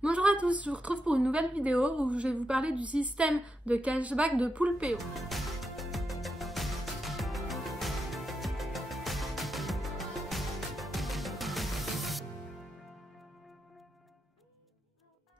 Bonjour à tous, je vous retrouve pour une nouvelle vidéo où je vais vous parler du système de cashback de Poulpeo.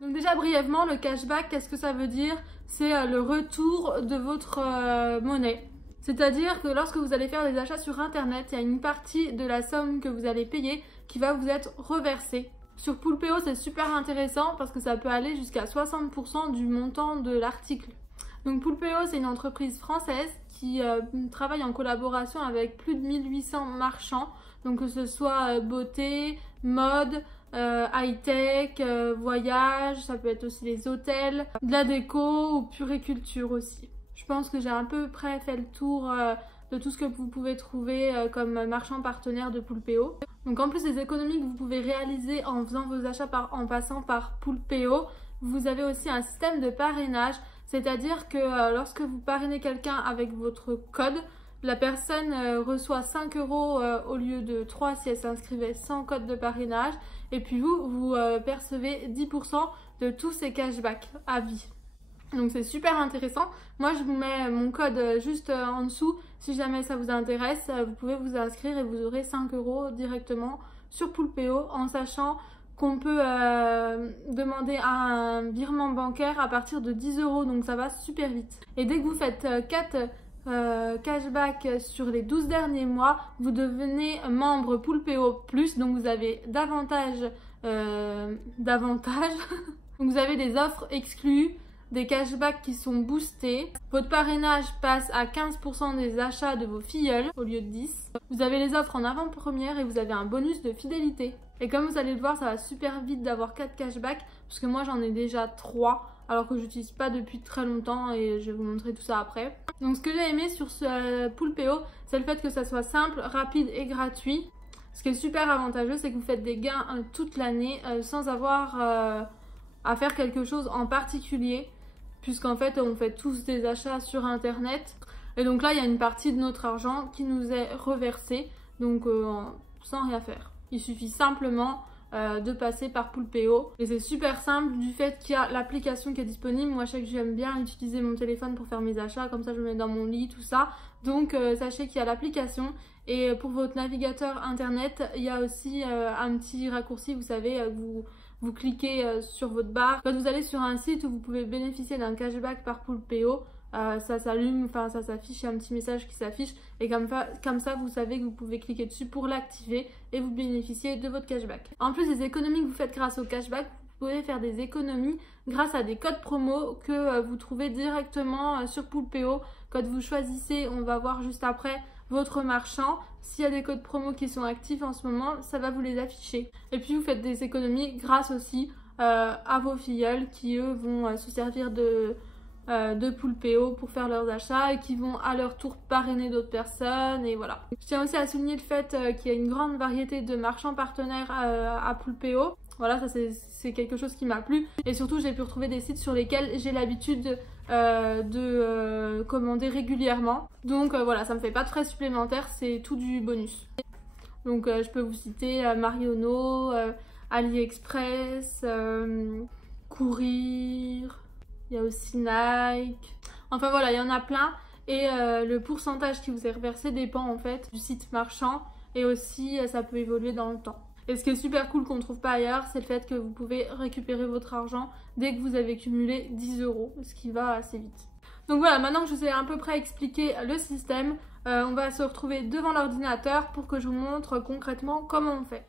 Donc déjà brièvement, le cashback, qu'est-ce que ça veut dire? C'est le retour de votre monnaie. C'est-à-dire que lorsque vous allez faire des achats sur internet, il y a une partie de la somme que vous allez payer qui va vous être reversée. Sur Poulpeo, c'est super intéressant parce que ça peut aller jusqu'à 60% du montant de l'article. Donc Poulpeo, c'est une entreprise française qui travaille en collaboration avec plus de 1800 marchands. Donc que ce soit beauté, mode, high-tech, voyage, ça peut être aussi les hôtels, de la déco ou puriculture aussi. Je pense que j'ai à peu près fait le tour de tout ce que vous pouvez trouver comme marchand partenaire de Poulpeo. Donc en plus des économies que vous pouvez réaliser en faisant vos achats en passant par Poulpeo, vous avez aussi un système de parrainage, c'est-à-dire que lorsque vous parrainez quelqu'un avec votre code, la personne reçoit 5 € au lieu de 3 si elle s'inscrivait sans code de parrainage, et puis vous percevez 10% de tous ces cashbacks à vie. Donc c'est super intéressant. Moi je vous mets mon code juste en dessous. Si jamais ça vous intéresse, vous pouvez vous inscrire et vous aurez 5 € directement sur Poulpeo, en sachant qu'on peut demander un virement bancaire à partir de 10 €. Donc ça va super vite. Et dès que vous faites 4 cashback sur les 12 derniers mois, vous devenez membre Poulpeo Plus. Donc vous avez davantage donc vous avez des offres exclues, des cashbacks qui sont boostés. Votre parrainage passe à 15% des achats de vos filleuls au lieu de 10. Vous avez les offres en avant-première et vous avez un bonus de fidélité. Et comme vous allez le voir, ça va super vite d'avoir 4 cashbacks parce que moi j'en ai déjà 3 alors que j'utilise pas depuis très longtemps et je vais vous montrer tout ça après. Donc ce que j'ai aimé sur ce Poulpeo, c'est le fait que ça soit simple, rapide et gratuit. Ce qui est super avantageux, c'est que vous faites des gains toute l'année sans avoir à faire quelque chose en particulier, puisqu'en fait on fait tous des achats sur internet et donc là il y a une partie de notre argent qui nous est reversée, donc sans rien faire. Il suffit simplement de passer par Poulpeo et c'est super simple du fait qu'il y a l'application qui est disponible. Moi je sais que j'aime bien utiliser mon téléphone pour faire mes achats, comme ça je me mets dans mon lit, tout ça. Donc sachez qu'il y a l'application et pour votre navigateur internet il y a aussi un petit raccourci, vous savez, vous cliquez sur votre barre. Quand vous allez sur un site où vous pouvez bénéficier d'un cashback par Poulpeo, ça s'allume, enfin ça s'affiche, il y a un petit message qui s'affiche et comme ça vous savez que vous pouvez cliquer dessus pour l'activer et vous bénéficiez de votre cashback. En plus des économies que vous faites grâce au cashback, vous pouvez faire des économies grâce à des codes promo que vous trouvez directement sur Poulpeo. Quand vous choisissez, on va voir juste après, votre marchand, s'il y a des codes promo qui sont actifs en ce moment, ça va vous les afficher. Et puis vous faites des économies grâce aussi à vos filleuls qui eux vont se servir de Poulpeo pour faire leurs achats et qui vont à leur tour parrainer d'autres personnes et voilà. Je tiens aussi à souligner le fait qu'il y a une grande variété de marchands partenaires à Poulpeo. Voilà, ça c'est quelque chose qui m'a plu et surtout j'ai pu retrouver des sites sur lesquels j'ai l'habitude de commander régulièrement. Donc voilà, ça me fait pas de frais supplémentaires, c'est tout du bonus. Donc je peux vous citer Marionneau, AliExpress, Courir, il y a aussi Nike. Enfin voilà, il y en a plein et le pourcentage qui vous est reversé dépend en fait du site marchand et aussi ça peut évoluer dans le temps. Et ce qui est super cool qu'on ne trouve pas ailleurs, c'est le fait que vous pouvez récupérer votre argent dès que vous avez cumulé 10 €, ce qui va assez vite. Donc voilà, maintenant que je vous ai à peu près expliqué le système, on va se retrouver devant l'ordinateur pour que je vous montre concrètement comment on fait.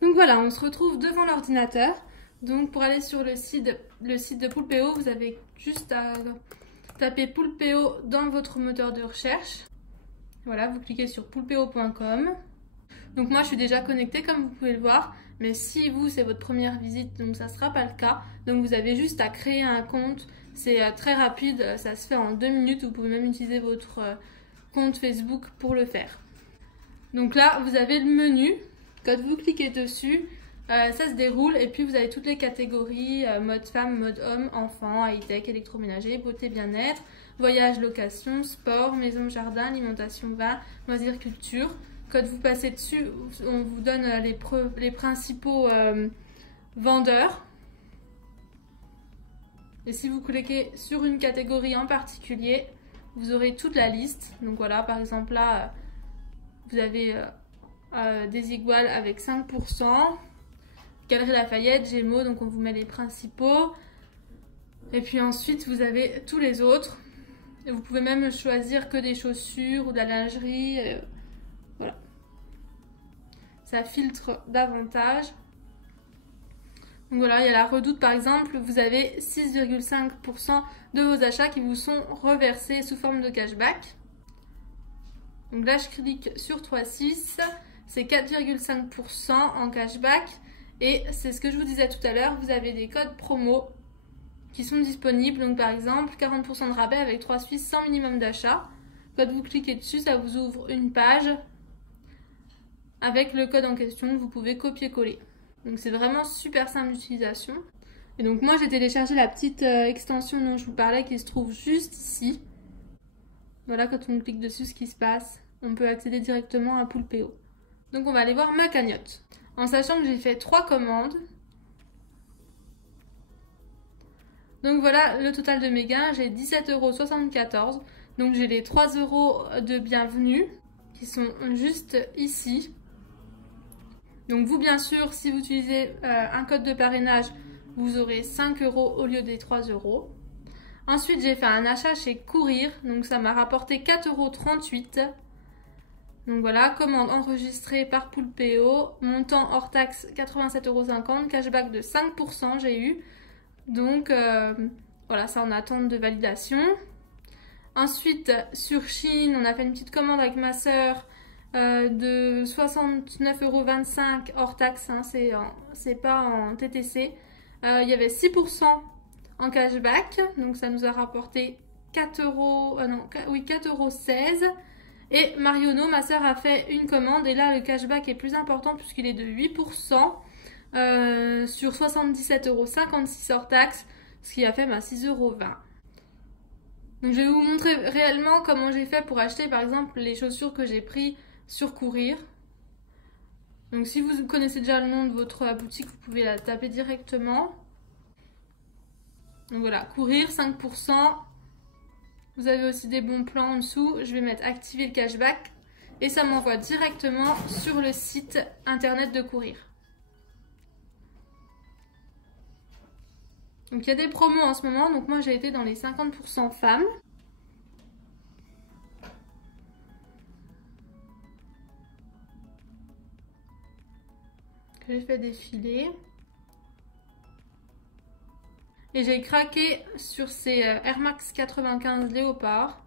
Donc voilà, on se retrouve devant l'ordinateur. Donc pour aller sur le site de Poulpeo, vous avez juste à taper Poulpeo dans votre moteur de recherche. Voilà, vous cliquez sur poulpeo.com. Donc moi je suis déjà connectée comme vous pouvez le voir, mais si vous c'est votre première visite, donc ça ne sera pas le cas. Donc vous avez juste à créer un compte, c'est très rapide, ça se fait en 2 minutes, vous pouvez même utiliser votre compte Facebook pour le faire. Donc là vous avez le menu, quand vous cliquez dessus, ça se déroule et puis vous avez toutes les catégories, mode femme, mode homme, enfant, high-tech, électroménager, beauté, bien-être, voyage, location, sport, maison, jardin, alimentation, vin, loisirs, culture. Quand vous passez dessus, on vous donne les principaux vendeurs. Et si vous cliquez sur une catégorie en particulier, vous aurez toute la liste. Donc voilà, par exemple là, vous avez des iguales avec 5%. Galerie Lafayette, Gémeaux, donc on vous met les principaux. Et puis ensuite, vous avez tous les autres. Et vous pouvez même choisir que des chaussures ou de la lingerie. Voilà. Ça filtre davantage. Donc voilà, il y a la Redoute par exemple, vous avez 6,5% de vos achats qui vous sont reversés sous forme de cashback. Donc là, je clique sur 3.6, c'est 4,5% en cashback. Et c'est ce que je vous disais tout à l'heure, vous avez des codes promo qui sont disponibles. Donc par exemple, 40% de rabais avec 3 Suisses sans minimum d'achat. Quand vous cliquez dessus, ça vous ouvre une page avec le code en question que vous pouvez copier-coller. Donc c'est vraiment super simple d'utilisation. Et donc moi j'ai téléchargé la petite extension dont je vous parlais qui se trouve juste ici. Voilà, quand on clique dessus, ce qui se passe, on peut accéder directement à Poulpeo. Donc on va aller voir ma cagnotte. En sachant que j'ai fait 3 commandes. Donc voilà le total de mes gains, j'ai 17,74 €. Donc j'ai les 3 € de bienvenue qui sont juste ici. Donc vous bien sûr, si vous utilisez un code de parrainage, vous aurez 5 € au lieu des 3 €. Ensuite j'ai fait un achat chez Courir, donc ça m'a rapporté 4,38 €. Donc voilà, commande enregistrée par Poulpeo, montant hors taxe 87,50 €, cashback de 5% j'ai eu. Donc voilà, ça en attente de validation. Ensuite sur Shein, on a fait une petite commande avec ma soeur de 69,25 € hors taxe, hein, c'est pas en TTC. Il y avait 6% en cashback, donc ça nous a rapporté 4,16 €. Et Marionneau, ma soeur, a fait une commande et là le cashback est plus important puisqu'il est de 8% sur 77,56 € hors taxe, ce qui a fait 6,20 €. Donc je vais vous montrer réellement comment j'ai fait pour acheter par exemple les chaussures que j'ai pris sur Courir. Donc si vous connaissez déjà le nom de votre boutique, vous pouvez la taper directement. Donc voilà, Courir 5%. Vous avez aussi des bons plans en dessous. Je vais mettre activer le cashback et ça m'envoie directement sur le site internet de Courir. Donc il y a des promos en ce moment. Donc moi j'ai été dans les 50% femmes. J'ai fait défiler. Et j'ai craqué sur ces Air Max 95 Léopard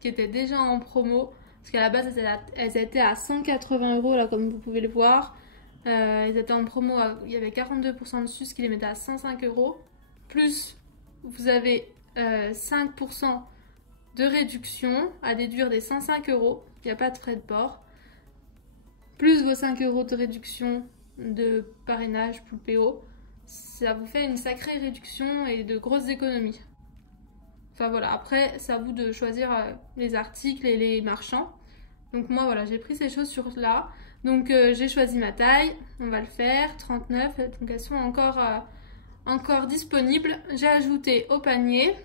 qui étaient déjà en promo. Parce qu'à la base, elles étaient à 180 € là, comme vous pouvez le voir. Elles étaient en promo, il y avait 42% dessus, ce qui les mettait à 105 €. Plus, vous avez 5% de réduction à déduire des 105 €. Il n'y a pas de frais de port. Plus vos 5 € de réduction de parrainage Poulpeo. Ça vous fait une sacrée réduction et de grosses économies. Enfin voilà, après c'est à vous de choisir les articles et les marchands. Donc moi voilà, j'ai pris ces chaussures là. Donc j'ai choisi ma taille, on va le faire, 39, donc elles sont encore disponibles. J'ai ajouté au panier.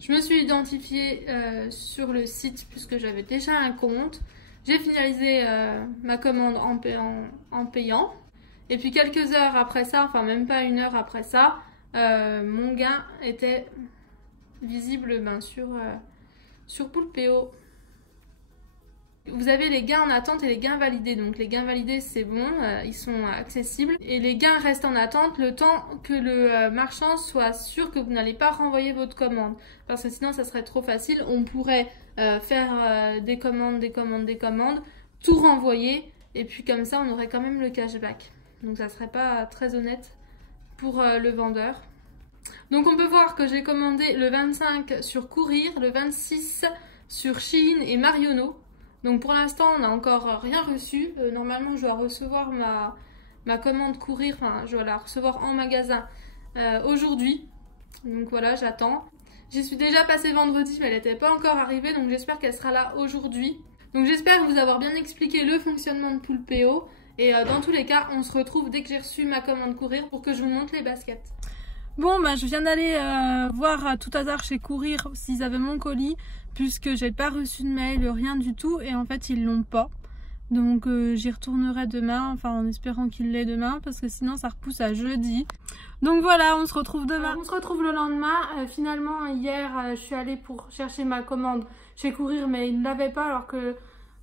Je me suis identifiée sur le site puisque j'avais déjà un compte. J'ai finalisé ma commande en payant. Et puis quelques heures après ça, enfin même pas une heure après ça, mon gain était visible sur Poulpeo. Vous avez les gains en attente et les gains validés. Donc les gains validés c'est bon, ils sont accessibles. Et les gains restent en attente le temps que le marchand soit sûr que vous n'allez pas renvoyer votre commande. Parce que sinon ça serait trop facile. On pourrait faire des commandes, tout renvoyer. Et puis comme ça on aurait quand même le cashback. Donc ça serait pas très honnête pour le vendeur. Donc on peut voir que j'ai commandé le 25 sur Courir, le 26 sur Shein et Marionneau. Donc pour l'instant on n'a encore rien reçu. Normalement je dois recevoir ma commande Courir, enfin je dois la recevoir en magasin aujourd'hui. Donc voilà, j'attends. J'y suis déjà passée vendredi mais elle n'était pas encore arrivée, donc j'espère qu'elle sera là aujourd'hui. Donc j'espère vous avoir bien expliqué le fonctionnement de Poulpeo Et dans tous les cas, on se retrouve dès que j'ai reçu ma commande Courir pour que je vous montre les baskets. Bon, bah, je viens d'aller voir à tout hasard chez Courir s'ils avaient mon colis, puisque j'ai pas reçu de mail, rien du tout, et en fait ils l'ont pas. Donc j'y retournerai demain, enfin en espérant qu'il l'ait demain, parce que sinon ça repousse à jeudi. Donc voilà, on se retrouve demain. On se retrouve le lendemain. Finalement, hier, je suis allée pour chercher ma commande chez Courir, mais ils ne l'avaient pas, alors que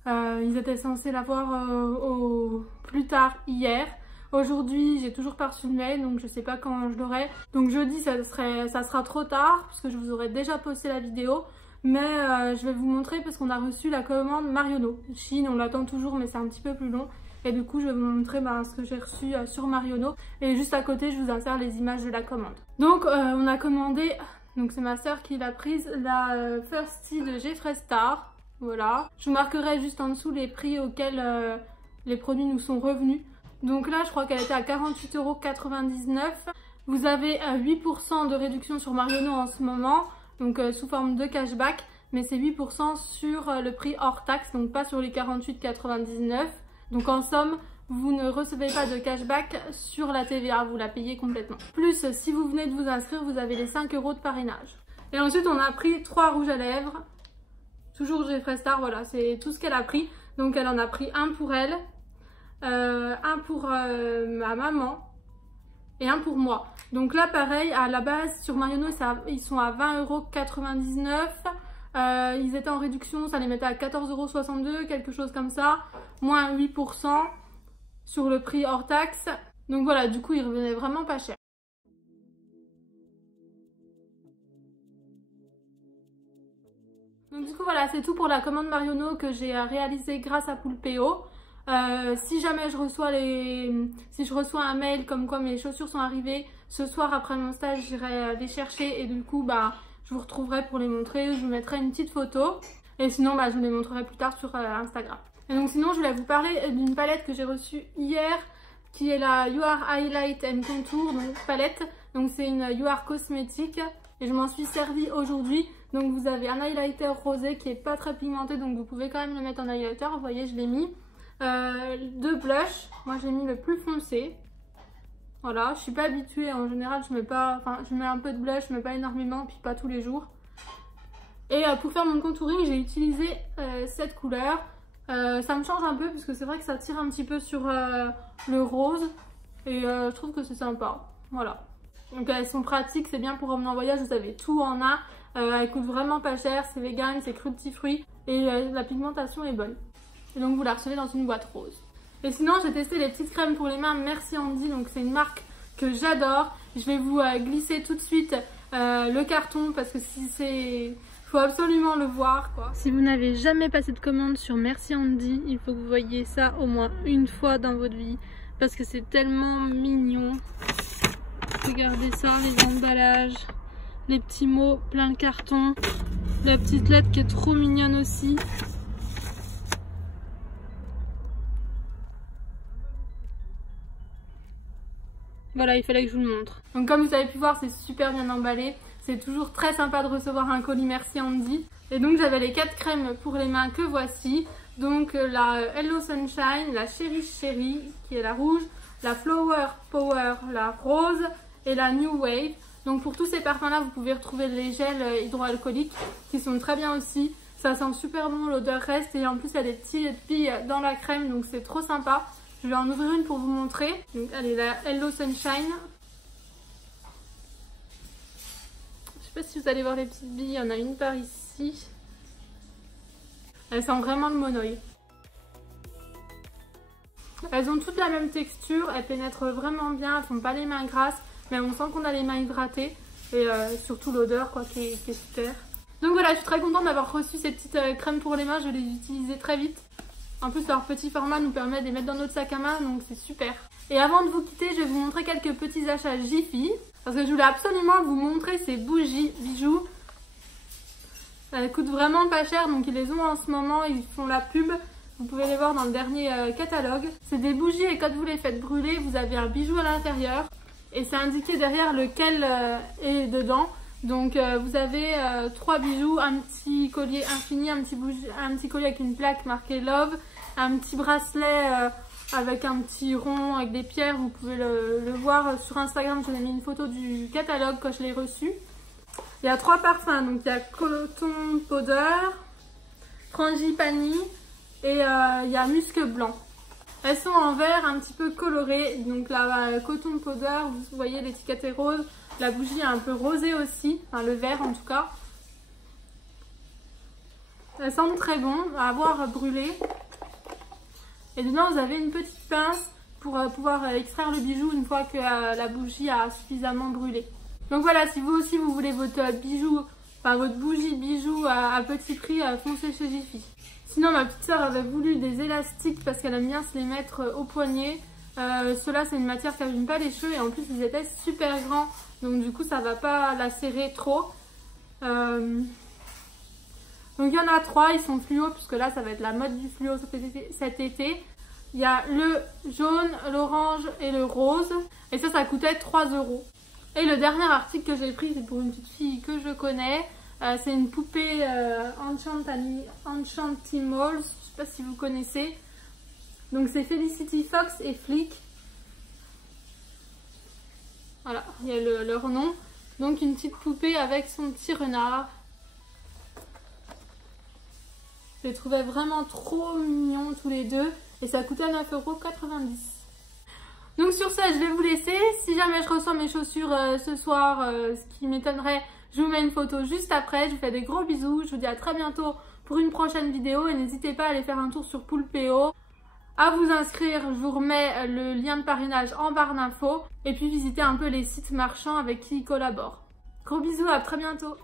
ils étaient censés l'avoir au plus tard hier. Aujourd'hui, j'ai toujours pas reçu de mail, donc je sais pas quand je l'aurai. Donc jeudi, ça sera trop tard, parce que je vous aurai déjà posté la vidéo. Mais je vais vous montrer parce qu'on a reçu la commande Marionneau. Chine, on l'attend toujours, mais c'est un petit peu plus long. Et du coup, je vais vous montrer ce que j'ai reçu sur Marionneau. Et juste à côté, je vous insère les images de la commande. Donc, on a commandé, donc c'est ma soeur qui l'a prise, la First Tea de Jeffree Star. Voilà. Je vous marquerai juste en dessous les prix auxquels les produits nous sont revenus. Donc là, je crois qu'elle était à 48,99 €. Vous avez 8% de réduction sur Marionneau en ce moment. Donc sous forme de cashback, mais c'est 8% sur le prix hors taxe, donc pas sur les 48,99 €. Donc en somme, vous ne recevez pas de cashback sur la TVA, vous la payez complètement. Plus, si vous venez de vous inscrire, vous avez les 5 € de parrainage. Et ensuite, on a pris 3 rouges à lèvres, toujours Jeffree Star, voilà, c'est tout ce qu'elle a pris. Donc elle en a pris un pour elle, un pour ma maman, et un pour moi. Donc là pareil, à la base sur Marionneau ils sont à 20,99 €. Ils étaient en réduction, ça les mettait à 14,62 €, quelque chose comme ça, moins 8% sur le prix hors taxe. Donc voilà, du coup ils revenaient vraiment pas cher. Donc du coup voilà, c'est tout pour la commande Marionneau que j'ai réalisée grâce à Poulpeo. Si jamais je reçois un mail comme quoi mes chaussures sont arrivées ce soir après mon stage, j'irai les chercher et du coup je vous retrouverai pour les montrer. Je vous mettrai une petite photo et sinon je vous les montrerai plus tard sur Instagram. Et donc sinon je voulais vous parler d'une palette que j'ai reçue hier, qui est la You Are Highlight and Contour palette. Donc c'est une You Are cosmétique et je m'en suis servie aujourd'hui. Donc vous avez un highlighter rosé qui est pas très pigmenté, donc vous pouvez quand même le mettre en highlighter. Vous voyez, je l'ai mis. 2 blushs, moi j'ai mis le plus foncé. Voilà, je suis pas habituée, en général je mets pas, je mets un peu de blush, mais pas énormément, puis pas tous les jours. Et pour faire mon contouring, j'ai utilisé cette couleur. Ça me change un peu parce que c'est vrai que ça tire un petit peu sur le rose et je trouve que c'est sympa. Voilà. Donc elles sont pratiques, c'est bien pour emmener en voyage, vous avez tout en un. Elles coûtent vraiment pas cher, c'est vegan, c'est cruelty free et la pigmentation est bonne. Et donc vous la recevez dans une boîte rose. Et sinon j'ai testé les petites crèmes pour les mains Merci Handy, donc c'est une marque que j'adore. Je vais vous glisser tout de suite le carton parce que faut absolument le voir quoi. Si vous n'avez jamais passé de commande sur Merci Handy, il faut que vous voyiez ça au moins une fois dans votre vie parce que c'est tellement mignon. Regardez ça, les emballages, les petits mots, plein de cartons, la petite lettre qui est trop mignonne aussi. Voilà, il fallait que je vous le montre. Donc comme vous avez pu voir, c'est super bien emballé. C'est toujours très sympa de recevoir un colis Merci Handy. Et donc j'avais les 4 crèmes pour les mains que voici. Donc la Hello Sunshine, la Cherry Cherry qui est la rouge, la Flower Power, la rose et la New Wave. Donc pour tous ces parfums là, vous pouvez retrouver les gels hydroalcooliques qui sont très bien aussi. Ça sent super bon, l'odeur reste et en plus il y a des petites billes dans la crème, donc c'est trop sympa. Je vais en ouvrir une pour vous montrer. Donc allez, la Hello Sunshine. Je sais pas si vous allez voir les petites billes, il y en a une par ici. Elles sentent vraiment le monoï. Elles ont toutes la même texture, elles pénètrent vraiment bien, elles font pas les mains grasses, mais on sent qu'on a les mains hydratées. Et surtout l'odeur quoi qui est super. Donc voilà, je suis très contente d'avoir reçu ces petites crèmes pour les mains, je vais les utiliser très vite. En plus leur petit format nous permet de les mettre dans notre sac à main, donc c'est super. Et avant de vous quitter, je vais vous montrer quelques petits achats Jiffy. Parce que je voulais absolument vous montrer ces bougies bijoux. Elles coûtent vraiment pas cher, donc ils les ont en ce moment, ils font la pub. Vous pouvez les voir dans le dernier catalogue. C'est des bougies et quand vous les faites brûler, vous avez un bijou à l'intérieur. Et c'est indiqué derrière lequel est dedans. Donc vous avez 3 bijoux, un petit collier infini, un petit collier avec une plaque marquée Love, un petit bracelet avec un petit rond avec des pierres. Vous pouvez le voir sur Instagram, je vous ai mis une photo du catalogue quand je l'ai reçu. Il y a 3 parfums, donc il y a Coton Powder, Frangipani et il y a Musc Blanc. Elles sont en vert un petit peu coloré, donc la Coton Powder, vous voyez l'étiquette est rose, la bougie est un peu rosée aussi, enfin le vert en tout cas. Elles sentent très bon, à avoir brûlé. Et dedans vous avez une petite pince pour pouvoir extraire le bijou une fois que la bougie a suffisamment brûlé. Donc voilà, si vous aussi vous voulez votre bijou, enfin votre bougie bijou à petit prix, foncez chez Jiffy. Sinon ma petite soeur avait voulu des élastiques parce qu'elle aime bien se les mettre au poignet. Ceux-là c'est une matière qui n'abîme pas les cheveux et en plus ils étaient super grands. Donc du coup ça va pas la serrer trop. Donc il y en a 3, ils sont fluo puisque là ça va être la mode du fluo cet été. Il y a le jaune, l'orange et le rose. Et ça coûtait 3 €. Et le dernier article que j'ai pris, c'est pour une petite fille que je connais. C'est une poupée Enchantimals, je ne sais pas si vous connaissez. Donc c'est Felicity Fox et Flick. Voilà, il y a leur nom. Donc une petite poupée avec son petit renard. Je les trouvais vraiment trop mignons tous les deux. Et ça coûtait 9,90 €. Donc sur ça, je vais vous laisser. Si jamais je ressens mes chaussures ce soir, ce qui m'étonnerait, je vous mets une photo juste après. Je vous fais des gros bisous. Je vous dis à très bientôt pour une prochaine vidéo. Et n'hésitez pas à aller faire un tour sur Poulpeo. À vous inscrire, je vous remets le lien de parrainage en barre d'infos. Et puis visitez un peu les sites marchands avec qui ils collaborent. Gros bisous, à très bientôt.